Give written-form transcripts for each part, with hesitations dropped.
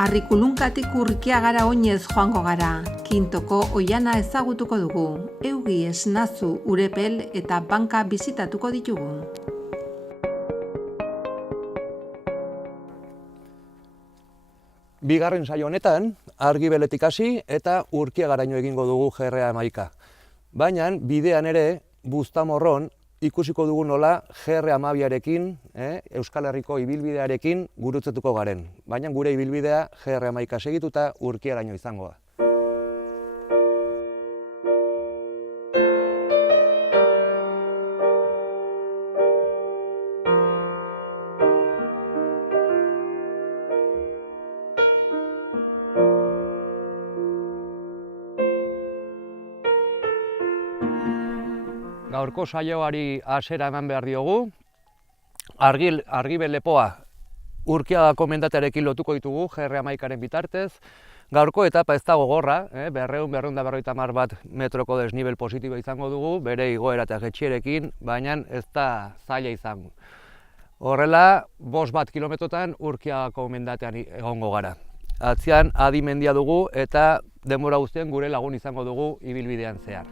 Arrikulunkatik Urkiagara oinez joango gara, Kintoko oihana ezagutuko dugu, Eugi Esnazu Urepel eta banka bisitatuko ditugu. Bigarren saio honetan, Argibeletik hasi eta Urkiagaraino egingo dugu GR11. Baina bidean ere, Buztamorron ikusiko dugu nola GR12arekin, Euskal Herriko ibilbidearekin gurutzetuko garen. Baina gure ibilbidea GR11 segituta Urkiagaraino izango da. Gaurko saioari hasiera eman behar diogu. Argibel lepoa Urkiagako mendatearekin lotuko ditugu GR11aren bitartez. Gaurko etapa ez da gogorra, 200-250 bat metroko desnibel positibo izango dugu, bere igoera eta jetxierekin, baina ez da zaila izango. Horrela, 5 kilometrotan Urkiagako mendatean egongo gara. Atzean Adi mendia dugu eta denbora guztien gure lagun izango dugu ibilbidean zehar.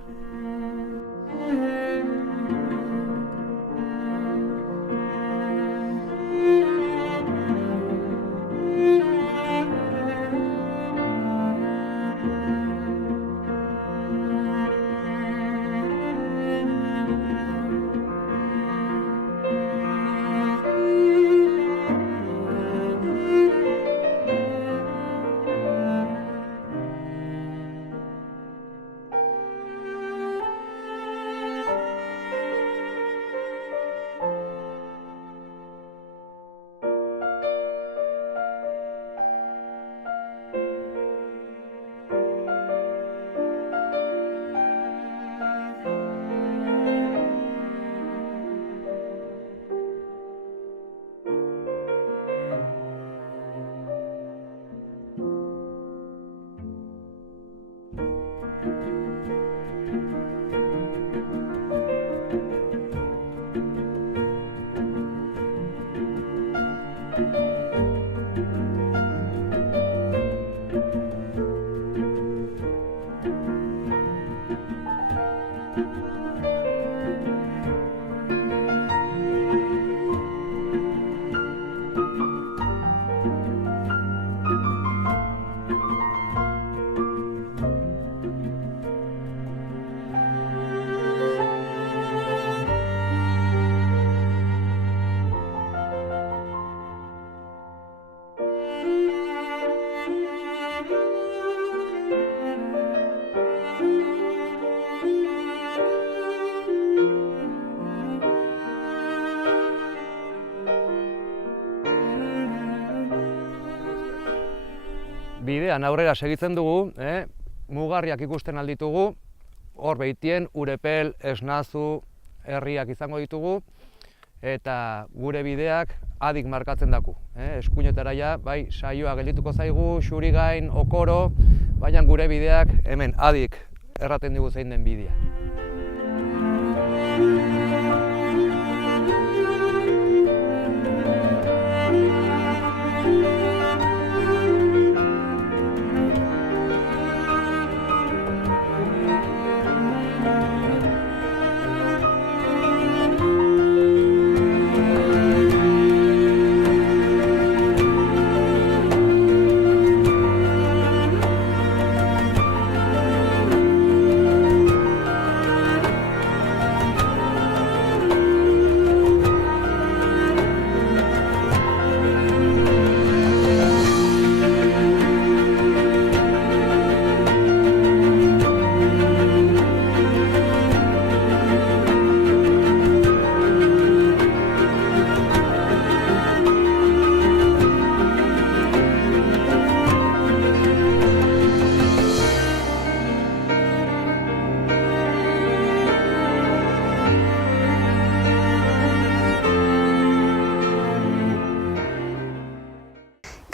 Bidean aurrera segitzen dugu, mugarriak ikusten alditugu, hor behitien Urepel, Esnazu, herriak izango ditugu, eta gure bideak Adik markatzen daku. Eskuinetara ja, bai, saioa geldituko zaigu, Xurigain, Okoro, baina gure bideak hemen Adik erraten dugu zein den bidea.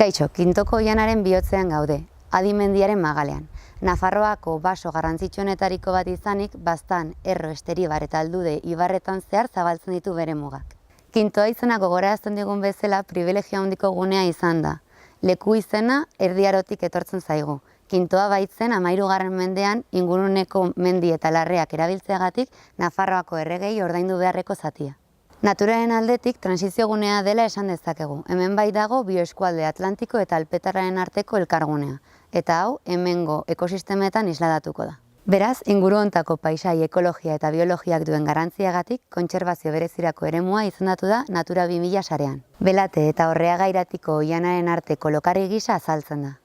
Kaixo, Kintoko oihanaren bihotzean gaude, Adi mendiaren magalean. Nafarroako baso garrantzitsuenetariko bat izanik, Baztan, Erro, Esteribar eta Aldude ibarretan zehar zabaltzen ditu bere mugak. Kintoa izena gogorarazten digun bezala pribilegio handiko gunea izan da. Leku izena Erdi Arotik etortzen zaigu. Kintoa baitzen 13. mendean inguruneko mendi eta larreak erabiltzeagatik Nafarroako erregei ordaindu beharreko zatia. Naturaren aldetik transizio gunea dela esan dezakegu. Hemen bai dago bioeskualde Atlantiko eta Alpetarraren arteko elkargunea, eta hau hemengo ekosistemetan isladatuko da. Beraz, inguru hontako paisai, ekologia eta biologiak duen garrantziagatik kontserbazio berezirako eremua izendatu da Natura 2000 sarean. Belate eta Orreaga iratiko oihanaren arteko lokarri gisa azaltzen da.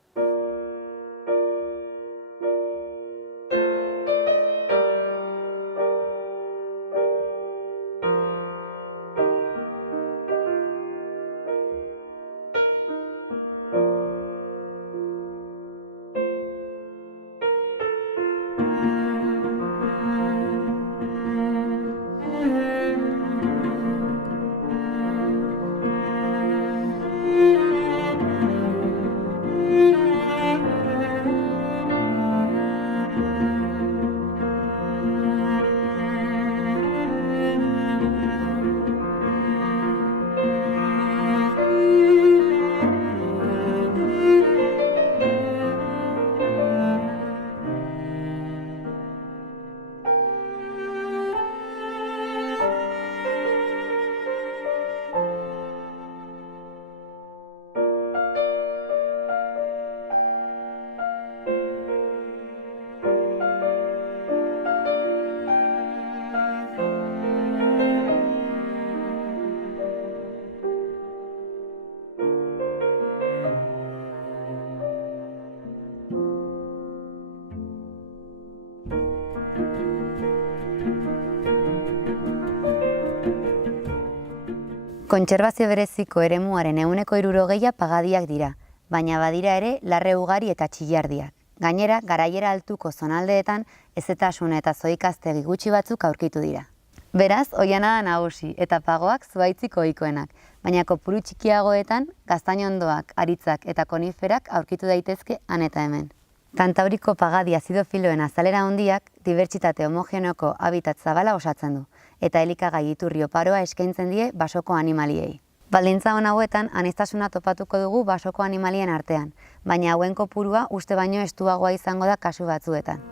Kontserbazio bereziko eremuaren 60% pagadiak dira, baina badira ere larre ugari eta txilardiak. Gainera, garaiera altuko zonaldeetan hezetasun eta zoikaztegi gutxi batzuk aurkitu dira. Beraz, oihana da nagusi eta pagoak zuhaitziko ohikoenak, baina kopuru txikiagoetan gaztainondoak, haritzak eta koniferak aurkitu daitezke han eta hemen. Kantauriko pagadi azidofiloen azalera handiak dibertsitate homogeneoko habitat zabala osatzen du, eta elikagai iturri oparoa eskaintzen die basoko animaliei. Baldintza hon hauetan aniztasuna topatuko dugu basoko animalien artean, baina hauen kopurua uste baino estuagoa izango da kasu batzuetan.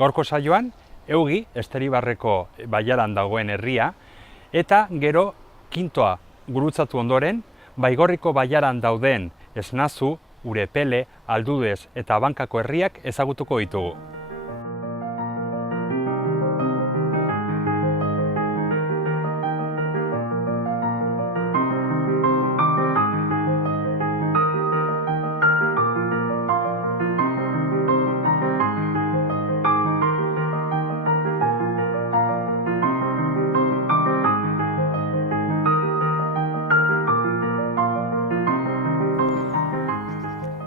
Gaurko saioan, Eugi, Esteribarreko bailaran dagoen herria, eta gero Kintoa gurutzatu ondoren, Baigorriko bailaran dauden Esnazu, Urepele, Aldudez eta Bankako herriak ezagutuko ditugu.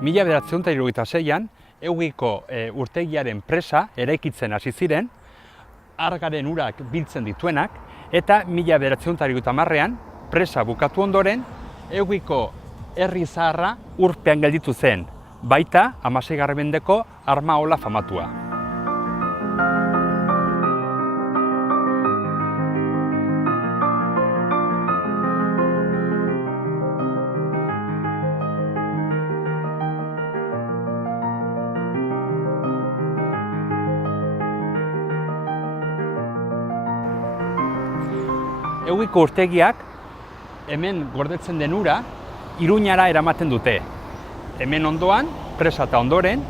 Mila 1976an, Eugiko urtegiaren presa eraikitzen hasi ziren, argaren urak biltzen dituenak, eta 1930an presa bukatu ondoren, Eugiko herri zaharra urpean gelditu zen, baita 16. mendeko Armaola famatua. Eugiko urtegiak hemen gordetzen den ura Iruñara eramaten dute. Hemen ondoan, presa eta ondoren,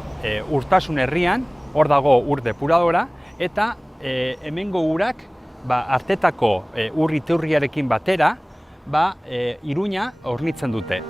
Urtasun herrian, hor dago ur depuradora, eta hemengo urak artetako ur iturriarekin batera Iruña hornitzen dute.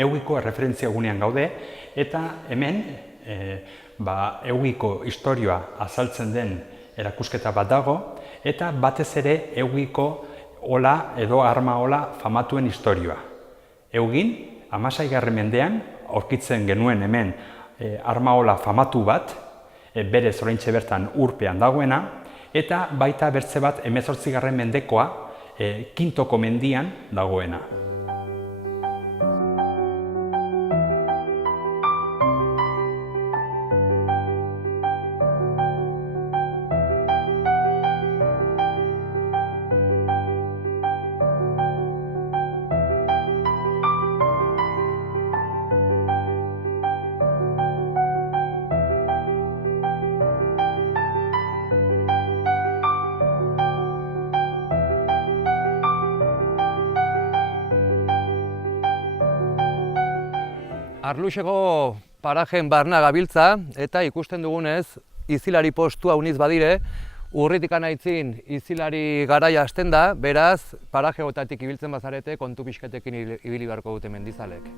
Eugiko erreferentzia gunean gaude, eta hemen Eugiko istorioa azaltzen den erakusketa bat dago, eta batez ere Eugiko ola edo Armaola famatuen istorioa. Eugin, 16. mendean, aurkitzen genuen hemen Armaola famatu bat, berez oraintxe bertan urpean dagoena, eta baita bertze bat 18. mendekoa, Kintoko mendian dagoena. Arluxeko parajen barna gabiltza, eta ikusten dugunez, izilari postua uniz badire, urritik anaitzin izilari garaia hasten da, beraz, parajeotatik ibiltzen bazarete, kontu pixketekin ibili beharko dute mendizalek.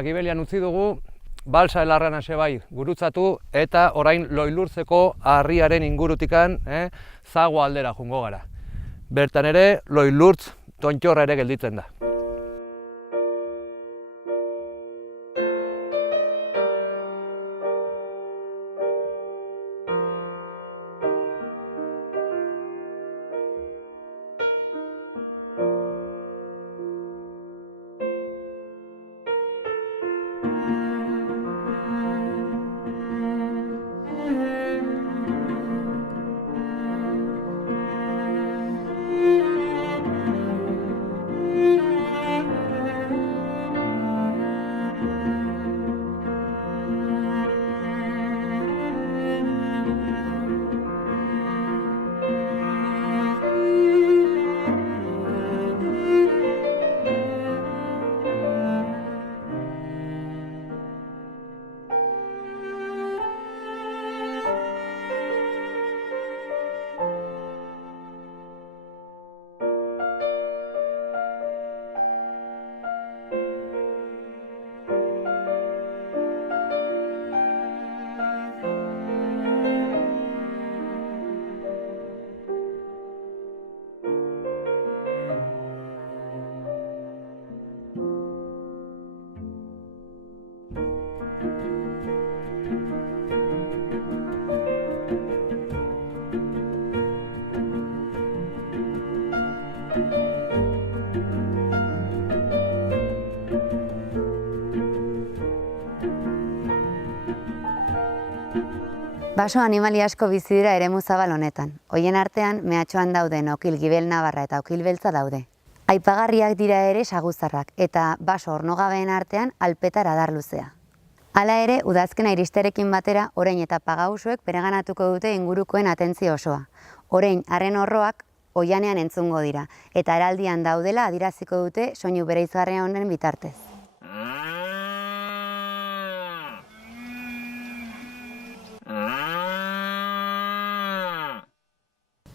Argibelian utzi dugu, balsa elarran hase bai gurutzatu eta orain Loilurtzeko harriaren ingurutikan Zago aldera jungo gara. Bertan ere Loilurtz tontxorra ere gelditzen da. Baso animali asko bizi dira eremu zabal honetan. Hoien artean mehatxoan dauden okil gibel nabarra eta okil beltza daude. Aipagarriak dira ere saguzarrak eta baso ornogabeen artean alpetar adar luzea. Hala ere, udazkena iristerekin batera, orain eta pagausuek bereganatuko dute ingurukoen atentzio osoa. Orain, arren orroak oianean entzungo dira, eta araldian daudela adiraziko dute soinu bereizgarria honen bitartez.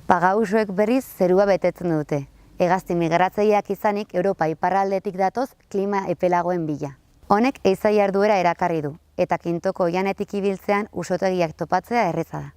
Pagausuek berriz zerua betetzen dute. Hegazti migratzaileak izanik Europa iparraldetik datoz klima epelagoen bila. Honek ehiza jarduera erakarri du, eta Kintoko oianetik ibiltzean usotegiak topatzea erreza da.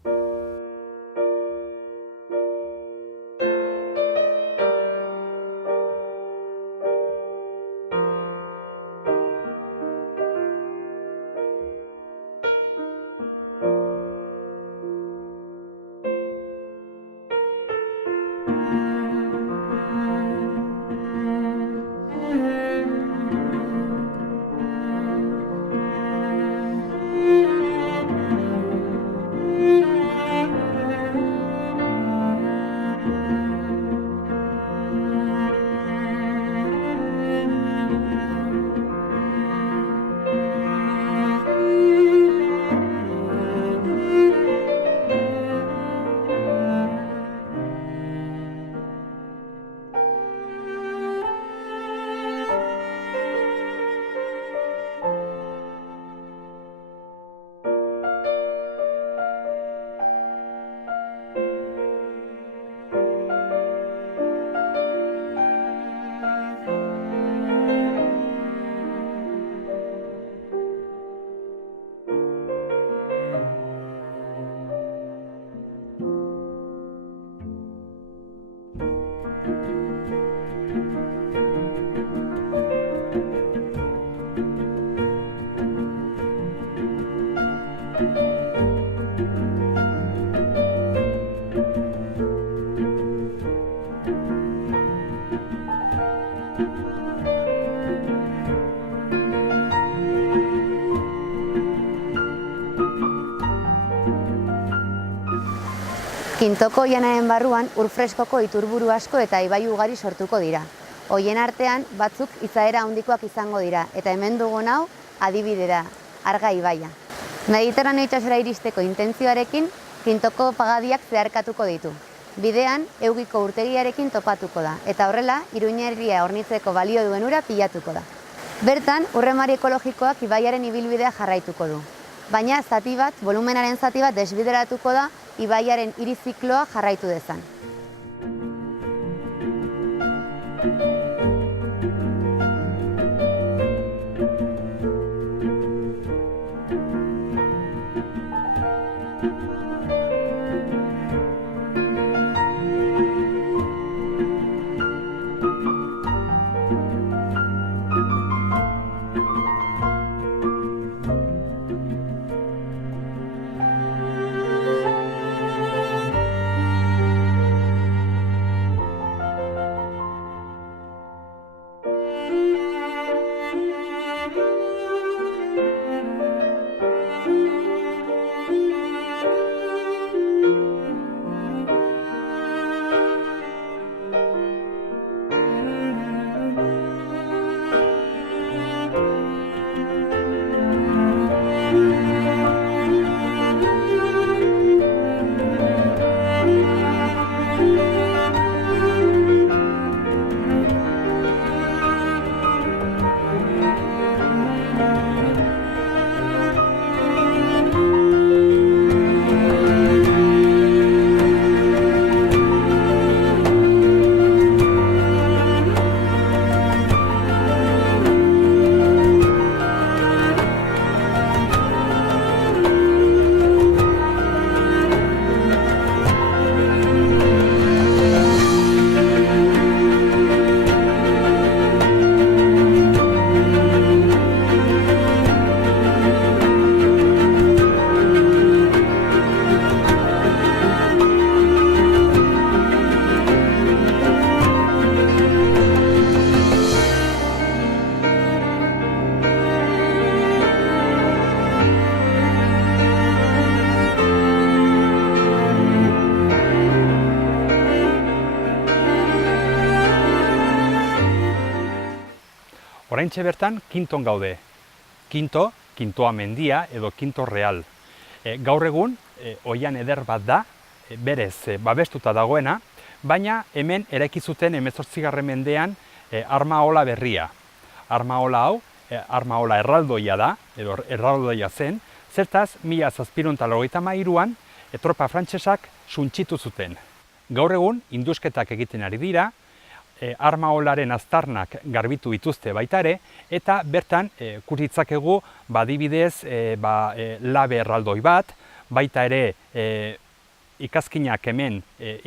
Kintoko oianaren barruan ur freskoko iturburu asko eta ibai ugari sortuko dira. Hoien artean batzuk izaera handikoak izango dira eta hemen dugun hau adibide da, Arga ibaia. Mediterraneo itsasora iristeko intentzioarekin Kintoko pagadiak zeharkatuko ditu. Bidean, Eugiko urtegiarekin topatuko da, eta horrela, Iruñerria hornitzeko balio duen ura pilatuko da. Bertan, urremari ekologikoak ibaiaren ibilbidea jarraituko du. Baina, volumenaren zati bat desbideratuko da, ibaiaren hiri zikloa jarraitu dezan. Oraintxe bertan Kinton gaude. Kintoa mendia edo Kinto Real. Gaur egun, oian eder bat da, berez babestuta dagoena, baina hemen eraiki zuten 18. mendean armaola berria. Armaola hau, armaola erraldoia da, edo erraldoia zen, zertaz 1793an tropa frantsesak suntsitu zuten. Gaur egun, indusketak egiten ari dira, armaolaren aztarnak garbitu dituzte baita ere, eta bertan kurtitzakegu adibidez labe erraldoi bat, baita ere ikazkinak hemen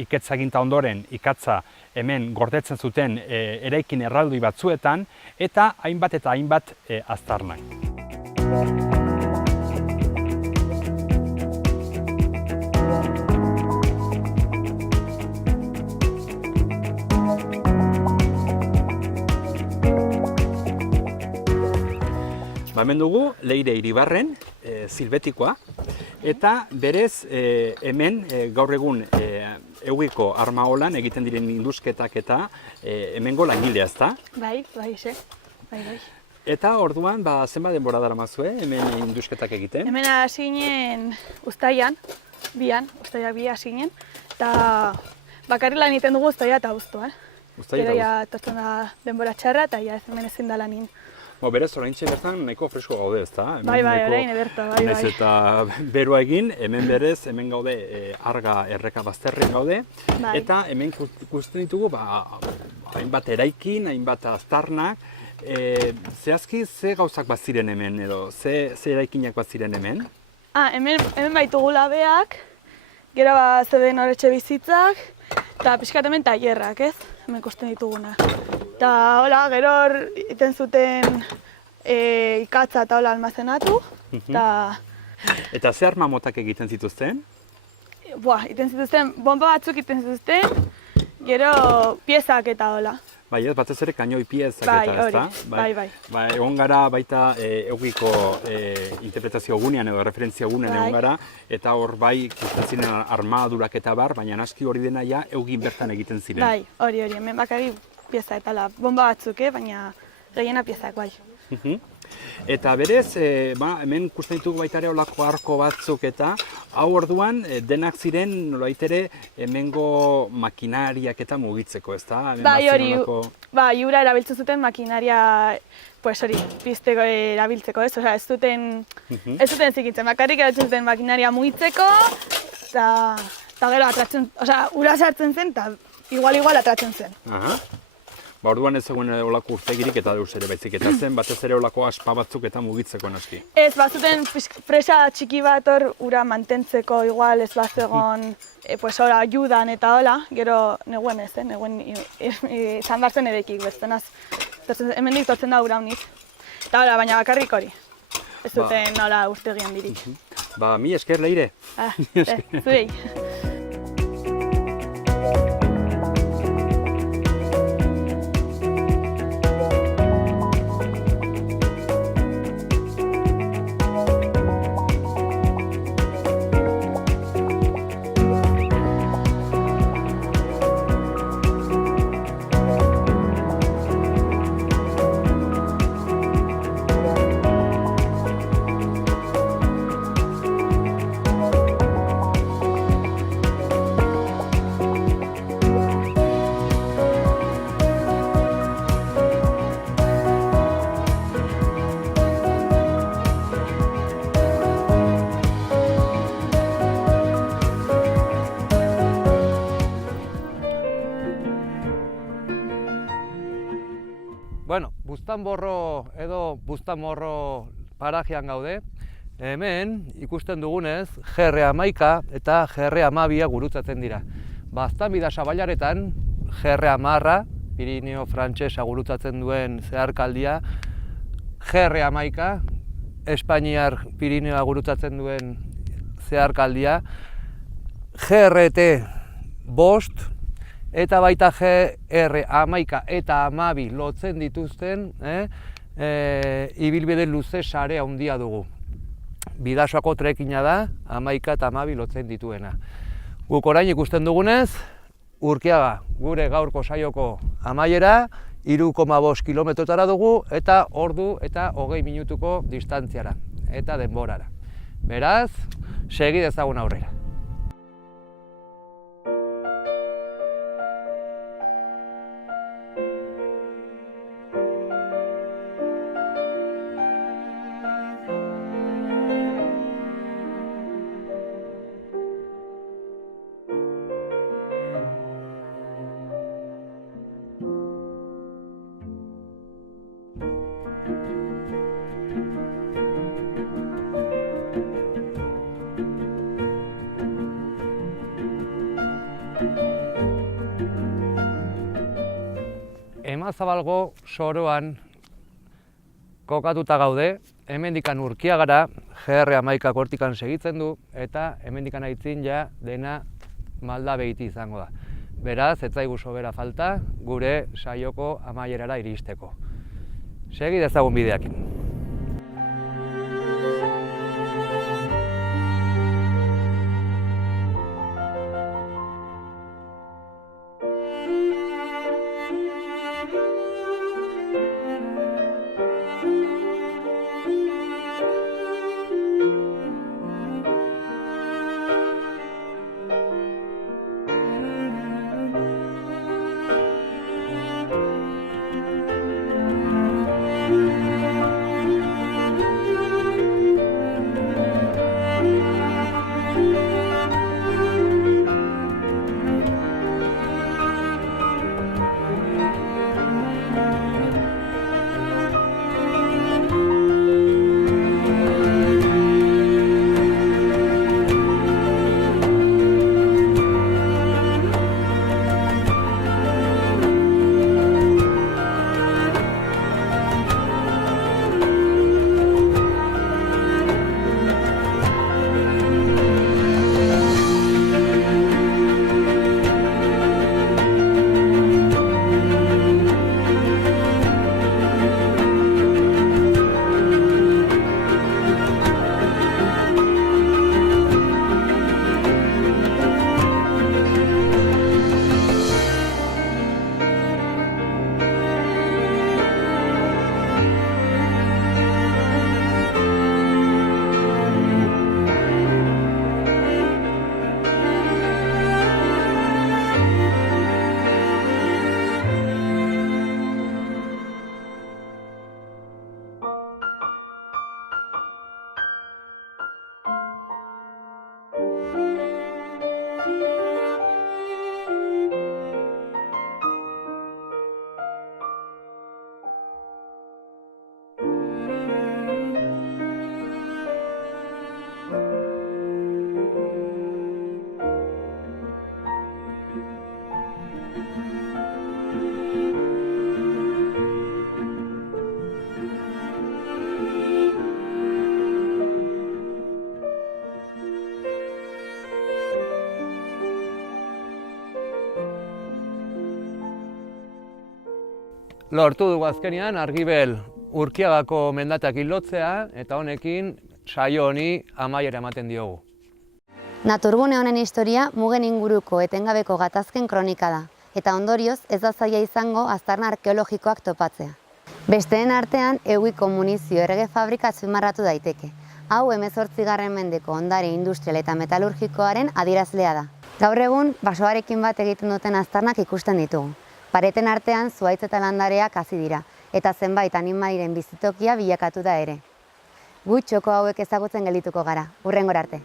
iketzaginta ondoren ikatza hemen gordetzen zuten eraikin erraldoi batzuetan, eta hainbat aztarnak. Hemen dugu Leire Iribarren, Silbetikoa, eta berez hemen gaur egun Eugiko armaolan egiten diren indusketak eta hemengo langilea, ezta? Bai. Eta orduan zenbat denbora daramazue hemen indusketak egiten? Hemen hasi ginen uztailan, uztailak bi hasi ginen, eta bakarrik lan egiten dugu uztaila eta abuztua. Gero ja tortzen da denbora txarra eta ja hemen ezin da lanin. Berez, oraintxe bertan nahiko fresko gaude, ezta? Bai, orain ederta, bai. Naiz eta beroa egin, hemen berez, hemen gaude Arga erreka bazterren gaude, eta hemen ikusten ditugu hainbat eraikin, hainbat aztarnak. Zehazki, ze gauzak bat ziren hemen, edo ze eraikinak bat ziren hemen? Hemen baitugu labeak, gero zeuden horretxe bizitzak, eta pixkat hemen tailerrak, ez? Hemen ikusten dituguna. Eta hola, gero iten zuten ikatza eta hola almazenatu. Eta ze arma motak egiten zituzten? Iten zituzten, bomba batzuk iten zituzten, gero piezak eta hola. Bai, ez, batez ere kainoi piezak Bai, eta, hori, ezta? bai. Egon gara baita eugiko interpretazio gunean edo referentzia gunean egon gara, eta hor bai ikusten ziren armadurak eta bar, baina naski hori dena ja eugin bertan egiten ziren. Bai, hori, hemen bakari pieza eta bomba batzuk, baina gehiena piezak, bai. Eta berez, hemen ikusten ditugu baita ere olako arko batzuk eta hau orduan denak ziren nolabait ere hemengo makinariak eta mugitzeko, ezta? Bai, hori, bai, ura erabiltzen zuten makinaria, pues hori, pizteko erabiltzeko, ez? Osea, ez zuten zikitzen, bakarrik erabiltzen zuten makinaria mugitzeko, eta gero atratzen, osea, ura sartzen zen, eta igual atratzen zen. Ba, orduan ez zegoen olako urtegirik eta deus ere baizik eta zen, batez ere olako aspa batzuk eta mugitzeko naski. Ez, bazuten presa txiki bat hor ura mantentzeko, igual ez bazegon, pues hor ayudan eta hola, gero neguen ez, neguen izan bartzen edekik bestenaz. Hemendik tortzen da ura honik. Eta hola, baina bakarrik hori. Ez zuten hola urtegian dirik. Ba, mi esker Leire. Zuei. Bueno, Buztanborro edo Buztanborro parajean gaude. Hemen ikusten dugunez GR11 eta GR12 gurutzatzen dira. Baztanbida Sabaiaretan GR10, Pirineo frantsesa gurutzatzen duen zeharkaldia, GR11, Espainiar Pirineoa gurutzatzen duen zeharkaldia, GRT 5, eta baita GR11 eta 12 lotzen dituzten ibilbide luze sare handia dugu. Bidasoako trekina da 11 eta 12 lotzen dituena. Guk orain ikusten dugunez, Urkiaga gure gaurko saioko amaiera 3,5 kilometrotara dugu eta ordu eta 20 minutuko distantziara eta denborara. Beraz, segi dezagun aurrera. Emazabalgo soroan kokatuta gaude, hemendikan Urkiagara GR11 hortikan segitzen du eta hemendikan aitzin ja dena Malda Beiti izango da. Beraz, ez zaigu sobera falta gure saioko amaierara iristeko. Segi dezagun bideakin. Lortu dugu azkenean Argibel Urkiagako mendateak hilotzea eta honekin saio honi amaiera ematen diogu. Naturbune honen historia mugen inguruko etengabeko gatazken kronika da, eta ondorioz ez da zaila izango aztarna arkeologikoak topatzea. Besteen artean, Eugiko munizio errege fabrika azpimarratu daiteke. Hau 18. mendeko ondare industrial eta metalurgikoaren adierazlea da. Gaur egun, basoarekin bat egiten duten aztarnak ikusten ditugu. Pareten artean zuhaitz eta landareak hazi dira, eta zenbait animaliren bizitokia bilakatu da ere. Gu txoko hauek ezagutzen geldituko gara, hurrengora arte.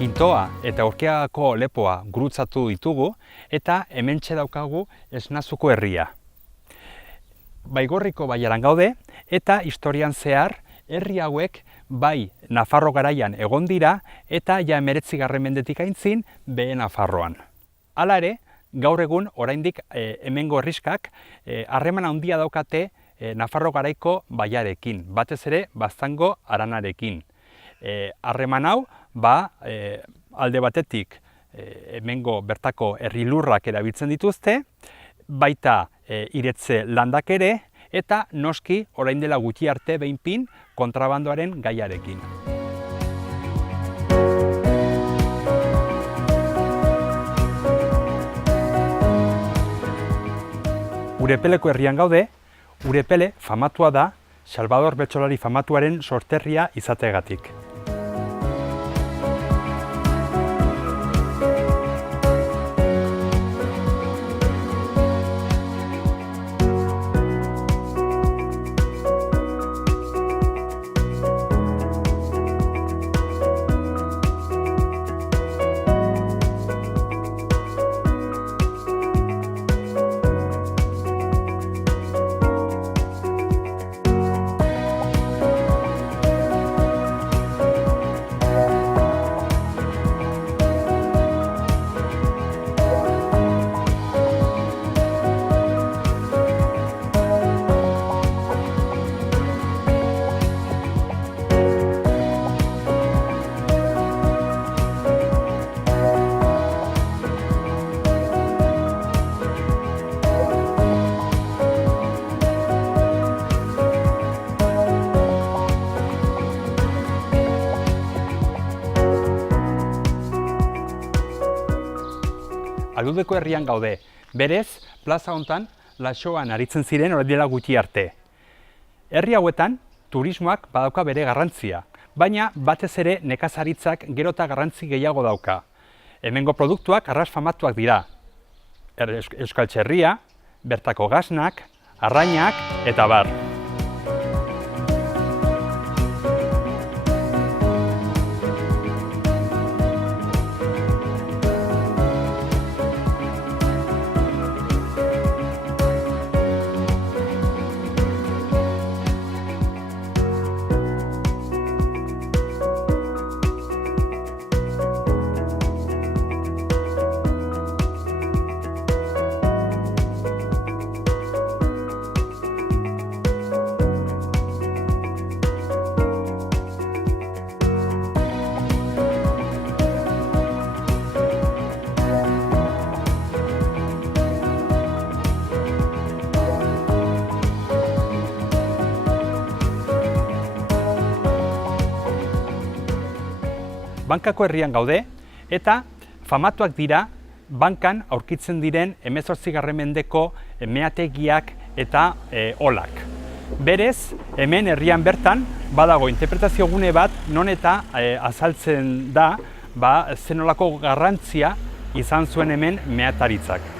Kintoa eta Urkiagako lepoa gurutzatu ditugu eta hementxe daukagu Esnazuko herria. Baigorriko baiaran gaude eta historian zehar herri hauek bai Nafarro garaian egon dira eta ja 19. mendetik aintzin behe Nafarroan. Hala ere, gaur egun oraindik hemengo herriskak harreman handia daukate Nafarro garaiko baiarekin, batez ere Baztango haranarekin. Harreman hau, alde batetik hemengo bertako herri lurrak erabiltzen dituzte, baita iretze landak ere, eta noski orain dela gutxi arte behinpin kontrabandoaren gaiarekin. Urepeleko herrian gaude, Urepele famatua da Salvador Betxolari famatuaren sorterria izategatik. Aldudeko herrian gaude. Berez, plaza hontan laxoan aritzen ziren orain dela gutxi arte. Herri hauetan, turismoak badauka bere garrantzia, baina batez ere nekazaritzak gero eta garrantzi gehiago dauka. Hemengo produktuak arras famatuak dira. Euskal txerria, bertako gasnak, arrainak eta bar. Bankako herrian gaude eta famatuak dira bankan aurkitzen diren 18. mendeko meategiak eta olak. Berez, hemen herrian bertan badago interpretazio gune bat non eta azaltzen da zenolako garrantzia izan zuen hemen meataritzak.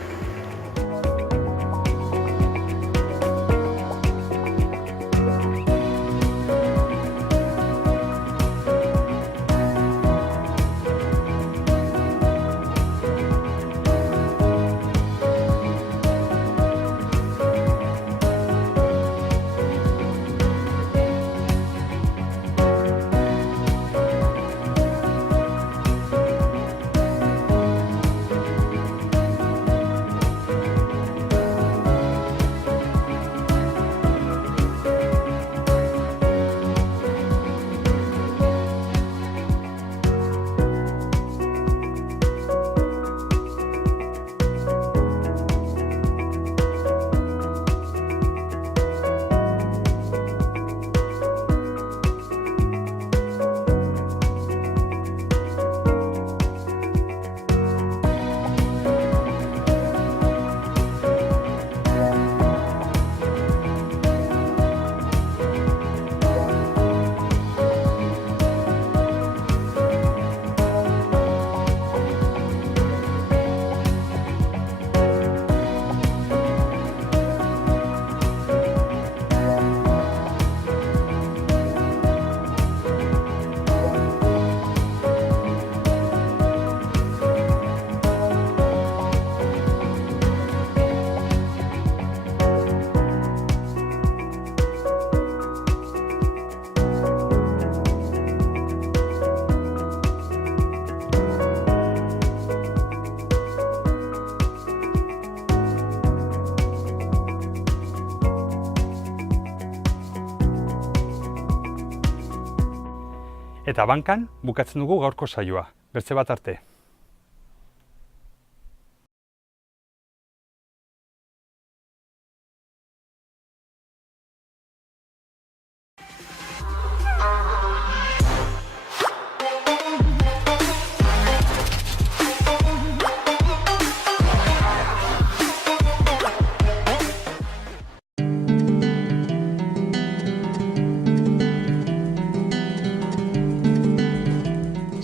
Eta bankan bukatzen dugu gaurko saioa. Beste bat arte.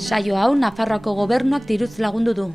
Saio hau Nafarroako Gobernuak diruz lagundu du.